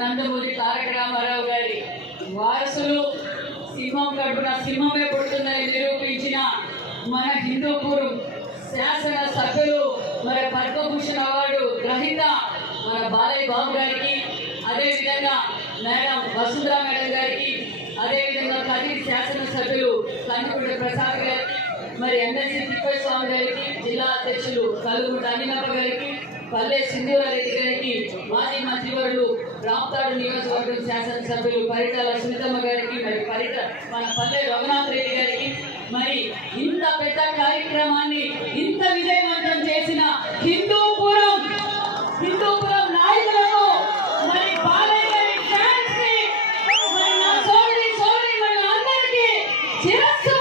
నందమూరి తారక రామారావు గారి వారసులు, సింహం కడుపున సింహమే పుడుతుందని నిరూపించిన మన హిందూపూర్ శాసన సభ్యులు, మరి పద్మభూషణ్ అవార్డు గ్రహీత మన బాలయ్య బాబు గారికి, అదేవిధంగా మేడం వసుంధరా మేడం గారికి, అదేవిధంగా కదిరి శాసనసభ్యులు కందుకుంట ప్రసాద్ గారికి, మరి ఎమ్మెల్సీ తిప్పస్వామి గారికి, జిల్లా అధ్యక్షులు కలుగుంట అనినప్ప గారికి, పల్లె సింధూరారెడ్డి గారికి, మాజీ మంత్రివర్యులు రాప్తాడు నియోజకవర్గం శాసనసభ్యులు పరిటాల సునీతమ్మ గారికి, మరి మన పల్లె రఘునాథ్ రెడ్డి గారికి, మరి ఇంత పెద్ద కార్యక్రమాన్ని ఇంత విజయవంతం చేసిన హిందూపురం నాయకులకు, మరి బాలయ్య గారి ఫ్యాన్స్ కి, మరి నా సోదరి మన అందరికీ శిరస్సు